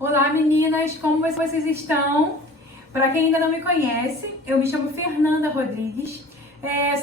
Olá meninas, como vocês estão? Para quem ainda não me conhece, eu me chamo Fernanda Rodrigues,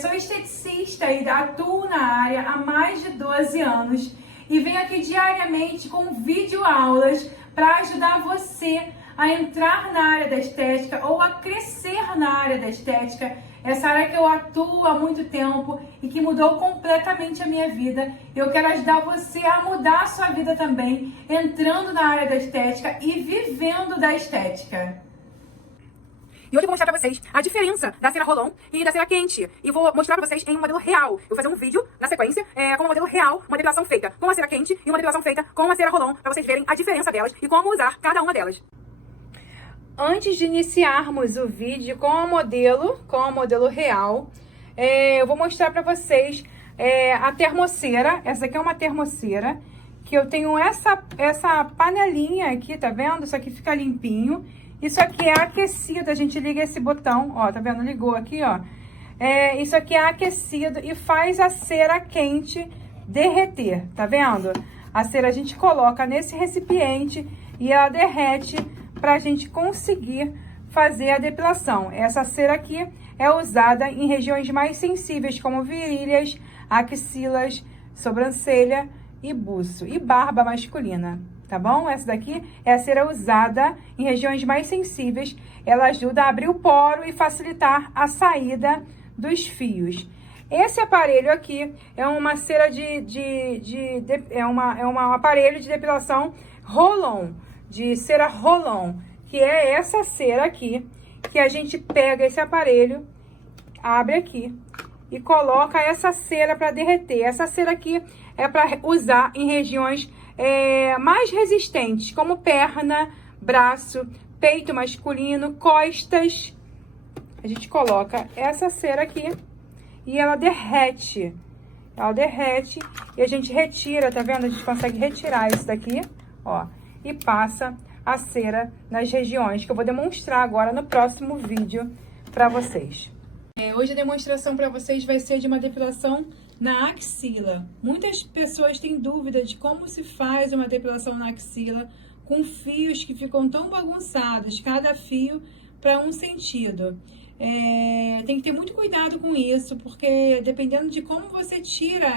sou esteticista e atuo na área há mais de 12 anos e venho aqui diariamente com videoaulas para ajudar você a entrar na área da estética ou a crescer na área da estética, essa área que eu atuo há muito tempo e que mudou completamente a minha vida. Eu quero ajudar você a mudar a sua vida também, entrando na área da estética e vivendo da estética. E hoje eu vou mostrar pra vocês a diferença da cera roll-on e da cera quente. E vou mostrar pra vocês em um modelo real. Eu vou fazer um vídeo na sequência com um modelo real, uma depilação feita com a cera quente e uma depilação feita com a cera roll-on, pra vocês verem a diferença delas e como usar cada uma delas. Antes de iniciarmos o vídeo com o modelo real, eu vou mostrar pra vocês a termocera. Essa aqui é uma termocera, que eu tenho essa panelinha aqui, tá vendo? Isso aqui fica limpinho. Isso aqui é aquecido, a gente liga esse botão, ó, tá vendo? Ligou aqui, ó. Isso aqui é aquecido e faz a cera quente derreter, tá vendo? A cera a gente coloca nesse recipiente e ela derrete pra gente conseguir fazer a depilação. Essa cera aqui é usada em regiões mais sensíveis, como virilhas, axilas, sobrancelha e buço e barba masculina. Tá bom? Essa daqui é a cera usada em regiões mais sensíveis. Ela ajuda a abrir o poro e facilitar a saída dos fios. Esse aparelho aqui é uma cera um aparelho de depilação roll-on, de cera roll-on, que é essa cera aqui, que a gente pega esse aparelho, abre aqui e coloca essa cera para derreter. Essa cera aqui é para usar em regiões mais resistentes, como perna, braço, peito masculino, costas. A gente coloca essa cera aqui e ela derrete. Ela derrete e a gente retira, tá vendo? A gente consegue retirar isso daqui, ó, e passa a cera nas regiões que eu vou demonstrar agora no próximo vídeo para vocês. Hoje a demonstração para vocês vai ser de uma depilação na axila. Muitas pessoas têm dúvida de como se faz uma depilação na axila com fios que ficam tão bagunçados, cada fio para um sentido. Tem que ter muito cuidado com isso, porque dependendo de como você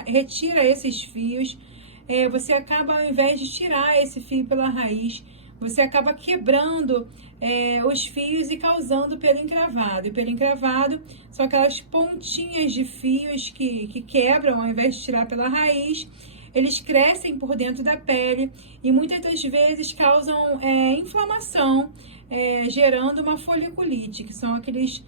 retira esses fios, você acaba, ao invés de tirar esse fio pela raiz, você acaba quebrando os fios e causando pelo encravado. E pelo encravado são aquelas pontinhas de fios que quebram, ao invés de tirar pela raiz, eles crescem por dentro da pele e muitas das vezes causam inflamação, gerando uma foliculite, que são aqueles,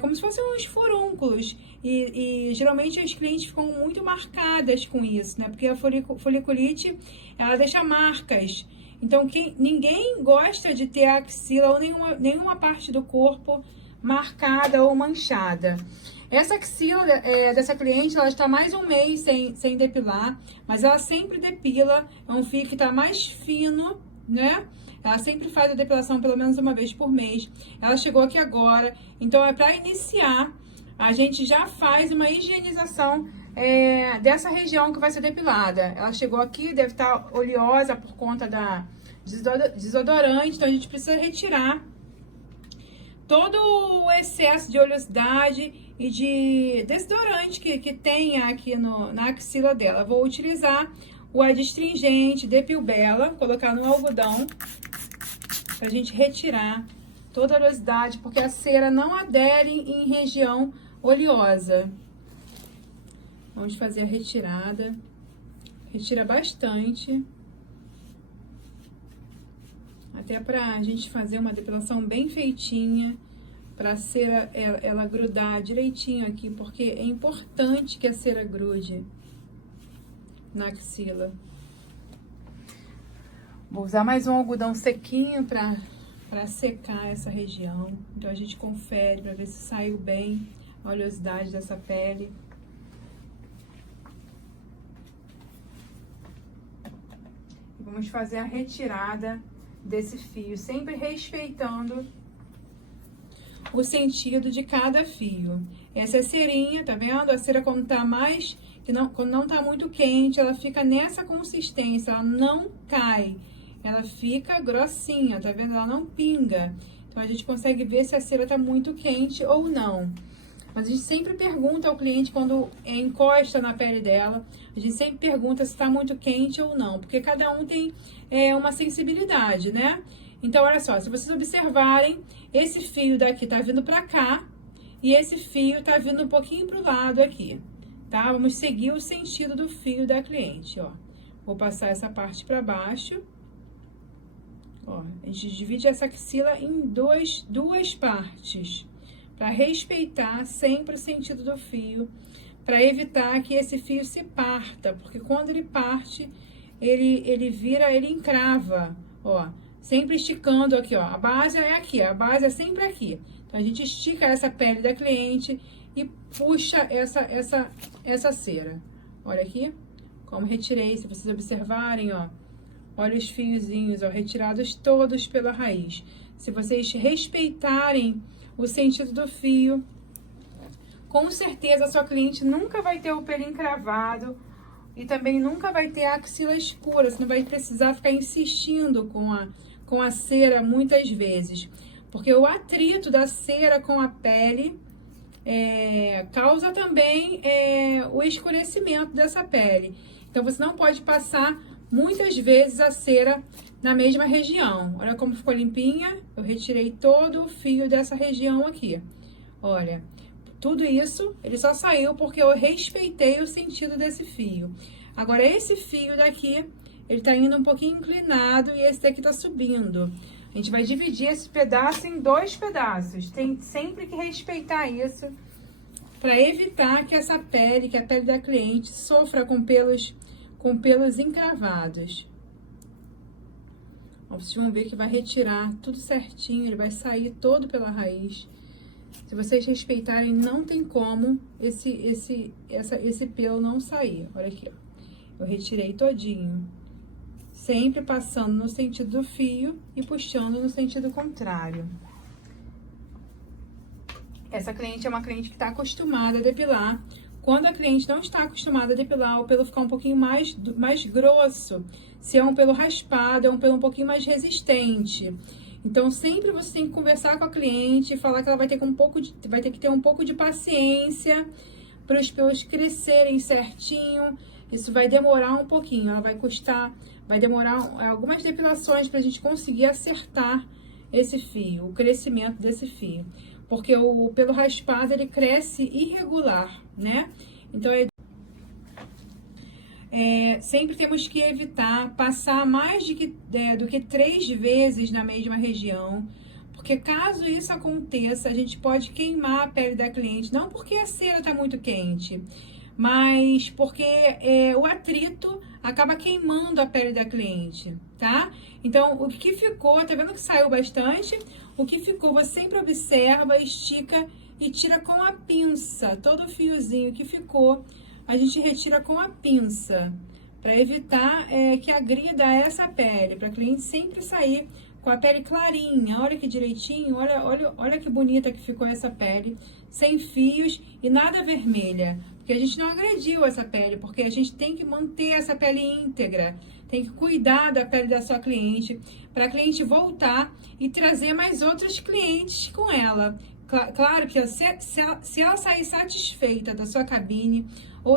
como se fossem uns furúnculos. E geralmente as clientes ficam muito marcadas com isso, né? Porque a foliculite, ela deixa marcas. Então, ninguém gosta de ter a axila ou nenhuma parte do corpo marcada ou manchada. Essa axila dessa cliente, ela está mais um mês sem depilar, mas ela sempre depila. É um fio que está mais fino, né? Ela sempre faz a depilação pelo menos uma vez por mês. Ela chegou aqui agora, então para iniciar, a gente já faz uma higienização dessa região que vai ser depilada. Ela chegou aqui, deve estar oleosa por conta da desodorante, então a gente precisa retirar todo o excesso de oleosidade e de desodorante que tem aqui na axila dela. Vou utilizar o adstringente Depil-Bella, colocar no algodão pra gente retirar toda a oleosidade, porque a cera não adere em região oleosa. Vamos fazer a retirada. Retira bastante. Até pra gente fazer uma depilação bem feitinha, pra cera ela grudar direitinho aqui, porque é importante que a cera grude na axila. Vou usar mais um algodão sequinho pra secar essa região. Então a gente confere pra ver se saiu bem a oleosidade dessa pele. Vamos fazer a retirada desse fio, sempre respeitando o sentido de cada fio. Essa é a cerinha, tá vendo? A cera quando não tá muito quente, ela fica nessa consistência, ela não cai. ela fica grossinha, tá vendo? Ela não pinga. Então, a gente consegue ver se a cera tá muito quente ou não. Mas a gente sempre pergunta ao cliente quando encosta na pele dela, a gente sempre pergunta se tá muito quente ou não, porque cada um tem uma sensibilidade, né? Então, olha só, se vocês observarem, esse fio daqui tá vindo pra cá e esse fio tá vindo um pouquinho pro lado aqui, tá? Vamos seguir o sentido do fio da cliente, ó. Vou passar essa parte pra baixo. Ó, a gente divide essa axila em duas partes, para respeitar sempre o sentido do fio, para evitar que esse fio se parta, porque quando ele parte, ele encrava, ó, sempre esticando aqui, ó, a base é aqui, a base é sempre aqui. Então, a gente estica essa pele da cliente e puxa essa cera. Olha aqui, como retirei, se vocês observarem, ó, olha os fiozinhos, ó, retirados todos pela raiz. Se vocês respeitarem o sentido do fio, com certeza a sua cliente nunca vai ter o pelo encravado e também nunca vai ter a axila escura. Você não vai precisar ficar insistindo com a cera muitas vezes, porque o atrito da cera com a pele causa também o escurecimento dessa pele. Então, você não pode passar muitas vezes a cera na mesma região. Olha como ficou limpinha. Eu retirei todo o fio dessa região aqui. Olha, tudo isso, ele só saiu porque eu respeitei o sentido desse fio. Agora, esse fio daqui, ele tá indo um pouquinho inclinado e esse daqui tá subindo. A gente vai dividir esse pedaço em 2 pedaços. Tem sempre que respeitar isso para evitar que a pele da cliente sofra com pelos encravados. Ó, vocês vão ver que vai retirar tudo certinho, ele vai sair todo pela raiz. Se vocês respeitarem, não tem como esse pelo não sair. Olha aqui, ó. Eu retirei todinho. Sempre passando no sentido do fio e puxando no sentido contrário. Essa cliente é uma cliente que está acostumada a depilar. Quando a cliente não está acostumada a depilar, o pelo ficar um pouquinho mais grosso, se é um pelo raspado, é um pelo um pouquinho mais resistente. Então, sempre você tem que conversar com a cliente e falar que ela vai ter que ter um pouco de paciência para os pelos crescerem certinho. Isso vai demorar um pouquinho, vai demorar algumas depilações para a gente conseguir acertar esse fio, o crescimento desse fio. Porque o pelo raspado, ele cresce irregular, né? Então, sempre temos que evitar passar mais do que 3 vezes na mesma região. Porque caso isso aconteça, a gente pode queimar a pele da cliente. Não porque a cera tá muito quente, mas porque o atrito acaba queimando a pele da cliente, tá? Então, o que ficou, tá vendo que saiu bastante? O que ficou, você sempre observa, estica e tira com a pinça. Todo o fiozinho que ficou, a gente retira com a pinça, para evitar que agrida essa pele, para a cliente sempre sair com a pele clarinha. Olha que direitinho, olha que bonita que ficou essa pele, sem fios e nada vermelha. Porque a gente não agrediu essa pele, porque a gente tem que manter essa pele íntegra, tem que cuidar da pele da sua cliente, para a cliente voltar e trazer mais outros clientes com ela. Claro que se ela sair satisfeita da sua cabine ou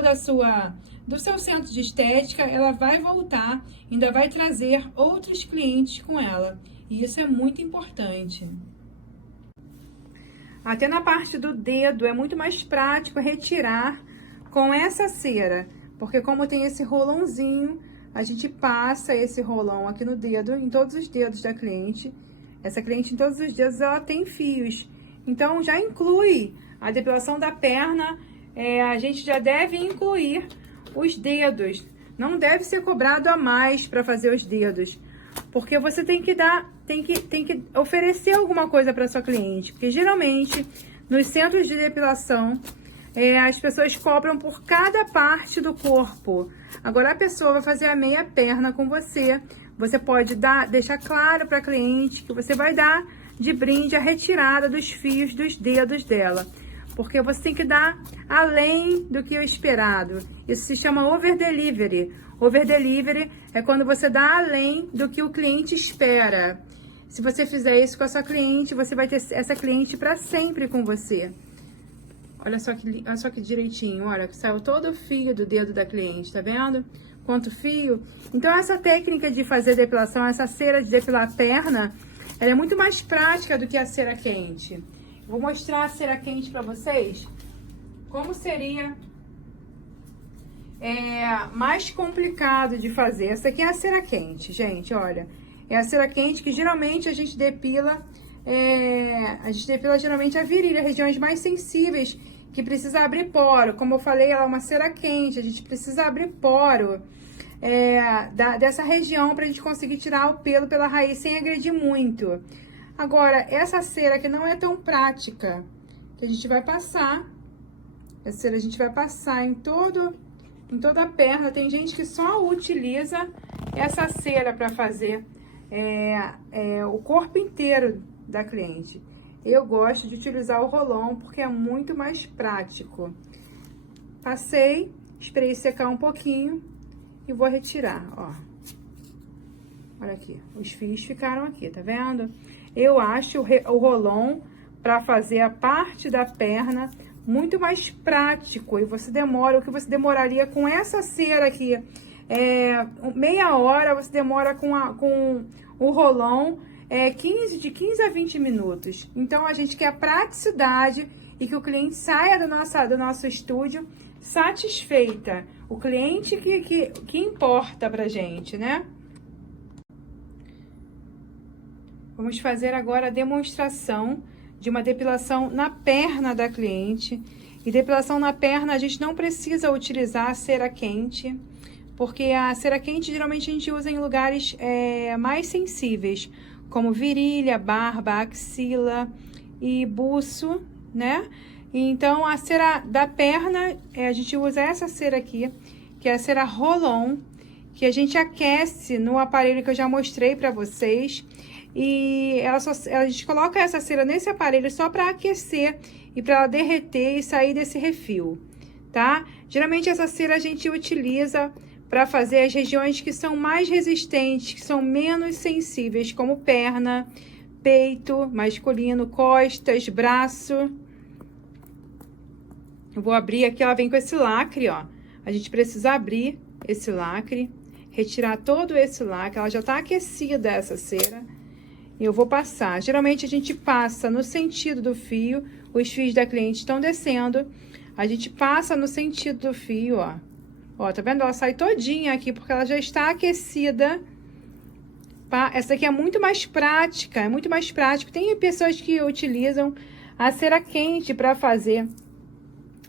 do seu centro de estética, ela vai voltar, ainda vai trazer outros clientes com ela. E isso é muito importante. Até na parte do dedo é muito mais prático retirar com essa cera, porque como tem esse rolãozinho, a gente passa esse rolão aqui no dedo, em todos os dedos da cliente. Essa cliente, em todos os dedos, ela tem fios. Então, já inclui a depilação da perna, a gente já deve incluir os dedos. Não deve ser cobrado a mais para fazer os dedos, porque você tem que oferecer alguma coisa para sua cliente, porque geralmente nos centros de depilação as pessoas cobram por cada parte do corpo. Agora a pessoa vai fazer a meia perna com você, você pode deixar claro para a cliente que você vai dar de brinde a retirada dos fios dos dedos dela, porque você tem que dar além do que o esperado. Isso se chama over delivery. Over delivery é quando você dá além do que o cliente espera. Se você fizer isso com a sua cliente, você vai ter essa cliente para sempre com você. Olha só que direitinho, olha, que saiu todo o fio do dedo da cliente, tá vendo? Quanto fio. Então, essa técnica de fazer depilação, essa cera de depilar a perna, ela é muito mais prática do que a cera quente. Vou mostrar a cera quente para vocês, como seria mais complicado de fazer. Essa aqui é a cera quente, gente, olha. É a cera quente que geralmente a gente depila geralmente a virilha, regiões mais sensíveis, que precisa abrir poro. Como eu falei, ela é uma cera quente, a gente precisa abrir poro dessa região para a gente conseguir tirar o pelo pela raiz sem agredir muito. Agora, essa cera que não é tão prática, que a gente vai passar, essa cera a gente vai passar em toda a perna. Tem gente que só utiliza essa cera para fazer o corpo inteiro da cliente. Eu gosto de utilizar o rolão porque é muito mais prático. Passei, esperei secar um pouquinho e vou retirar, ó. Olha aqui, os fios ficaram aqui, tá vendo? Eu acho o rolão para fazer a parte da perna muito mais prático, e você demora, o que você demoraria com essa cera aqui, meia hora, você demora com o rolão 15 a 20 minutos. Então, a gente quer praticidade e que o cliente saia do nosso estúdio satisfeita. O cliente que importa pra gente, né? Vamos fazer agora a demonstração de uma depilação na perna da cliente. E depilação na perna, a gente não precisa utilizar a cera quente, porque a cera quente geralmente a gente usa em lugares mais sensíveis, como virilha, barba, axila e buço, né? Então, a cera da perna, a gente usa essa cera aqui, que é a cera Rolon, que a gente aquece no aparelho que eu já mostrei pra vocês. E a gente coloca essa cera nesse aparelho só para aquecer e para ela derreter e sair desse refil, tá? Geralmente essa cera a gente utiliza para fazer as regiões que são mais resistentes, que são menos sensíveis, como perna, peito masculino, costas, braço. Eu vou abrir aqui, ela vem com esse lacre, ó. A gente precisa abrir esse lacre, retirar todo esse lacre. Ela já tá aquecida, essa cera. E eu vou passar. Geralmente a gente passa no sentido do fio. Os fios da cliente estão descendo. A gente passa no sentido do fio, ó. Ó, tá vendo? Ela sai todinha aqui porque ela já está aquecida. Essa aqui é muito mais prática, é muito mais prático. Tem pessoas que utilizam a cera quente para fazer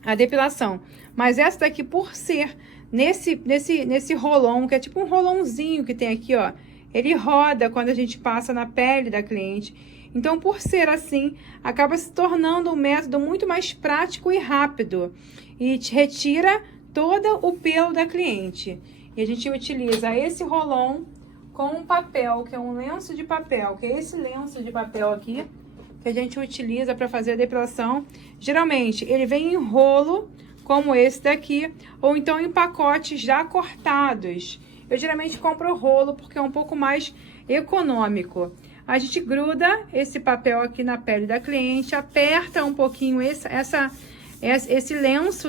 a depilação. Mas essa daqui, por ser nesse rolão, que é tipo um rolãozinho que tem aqui, ó. Ele roda quando a gente passa na pele da cliente. Então, por ser assim, acaba se tornando um método muito mais prático e rápido. E te retira todo o pelo da cliente. E a gente utiliza esse rolão com um papel, que é um lenço de papel, que é esse lenço de papel aqui, que a gente utiliza para fazer a depilação. Geralmente, ele vem em rolo, como esse daqui, ou então em pacotes já cortados. Eu geralmente compro o rolo porque é um pouco mais econômico. A gente gruda esse papel aqui na pele da cliente, aperta um pouquinho esse lenço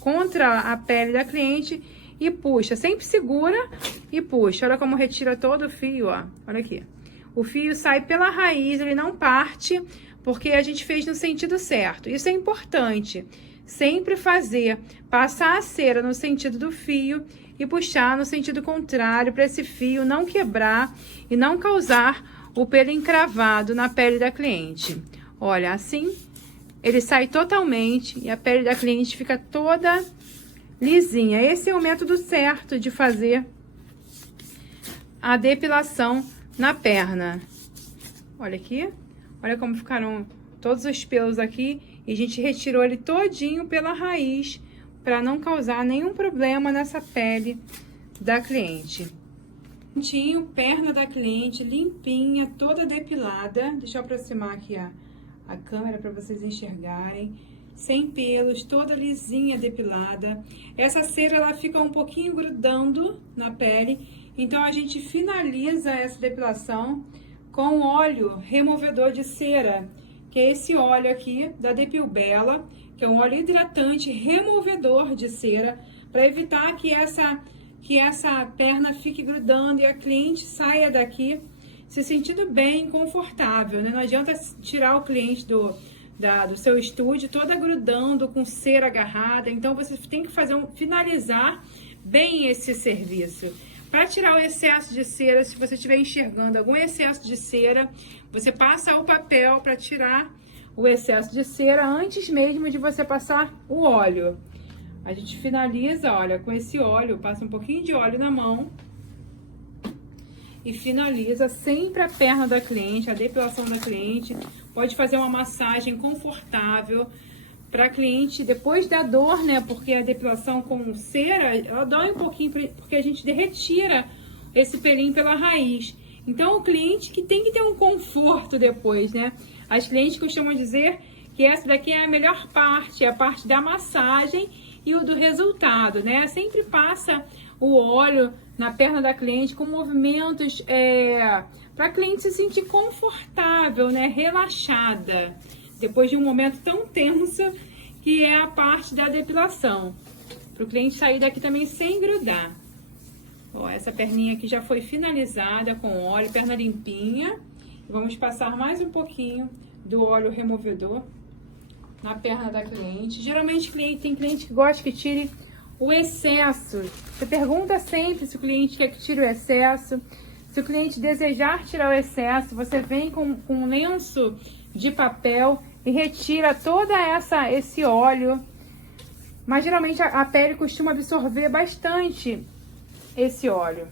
contra a pele da cliente e puxa. Sempre segura e puxa. Olha como retira todo o fio, ó. Olha aqui. O fio sai pela raiz, ele não parte, porque a gente fez no sentido certo. Isso é importante. Sempre passar a cera no sentido do fio e puxar no sentido contrário para esse fio não quebrar e não causar o pelo encravado na pele da cliente. Olha, assim ele sai totalmente e a pele da cliente fica toda lisinha. Esse é o método certo de fazer a depilação na perna. Olha aqui, olha como ficaram todos os pelos aqui e a gente retirou ele todinho pela raiz, para não causar nenhum problema nessa pele da cliente. Perna da cliente limpinha, toda depilada. Deixa eu aproximar aqui a câmera para vocês enxergarem. sem pelos, toda lisinha, depilada. Essa cera, ela fica um pouquinho grudando na pele, então a gente finaliza essa depilação com óleo removedor de cera, que é esse óleo aqui da Depil Bella, que é um óleo hidratante removedor de cera, para evitar que essa perna fique grudando e a cliente saia daqui se sentindo bem, confortável, né? Não adianta tirar o cliente do seu estúdio toda grudando com cera agarrada, então você tem que finalizar bem esse serviço. Para tirar o excesso de cera, se você estiver enxergando algum excesso de cera, você passa o papel para tirar o excesso de cera antes mesmo de você passar o óleo. A gente finaliza, olha, com esse óleo, passa um pouquinho de óleo na mão e finaliza sempre a perna da cliente, a depilação da cliente. Pode fazer uma massagem confortável para a cliente, depois da dor, né? Porque a depilação com cera, ela dói um pouquinho, porque a gente retira esse pelinho pela raiz. Então, o cliente que tem que ter um conforto depois, né? As clientes costumam dizer que essa daqui é a melhor parte, é a parte da massagem e o do resultado, né? Sempre passa o óleo na perna da cliente com movimentos para a cliente se sentir confortável, né? Relaxada, depois de um momento tão tenso que é a parte da depilação, para o cliente sair daqui também sem grudar. Ó, essa perninha aqui já foi finalizada com óleo, perna limpinha. Vamos passar mais um pouquinho do óleo removedor na perna da cliente. Geralmente tem cliente que gosta que tire o excesso. Você pergunta sempre se o cliente quer que tire o excesso. Se o cliente desejar tirar o excesso, você vem com um lenço de papel e retira toda esse óleo. Mas geralmente a pele costuma absorver bastante esse óleo.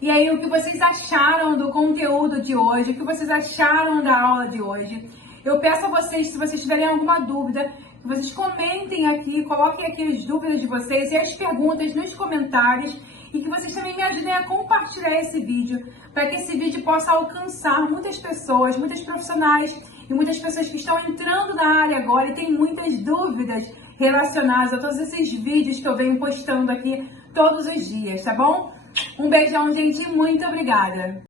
E aí, o que vocês acharam do conteúdo de hoje? O que vocês acharam da aula de hoje? Eu peço a vocês, se vocês tiverem alguma dúvida, que vocês comentem aqui, coloquem aqui as dúvidas de vocês e as perguntas nos comentários, e que vocês também me ajudem a compartilhar esse vídeo, para que esse vídeo possa alcançar muitas pessoas, muitos profissionais e muitas pessoas que estão entrando na área agora e têm muitas dúvidas relacionadas a todos esses vídeos que eu venho postando aqui todos os dias, tá bom? Um beijão, gente, muito obrigada!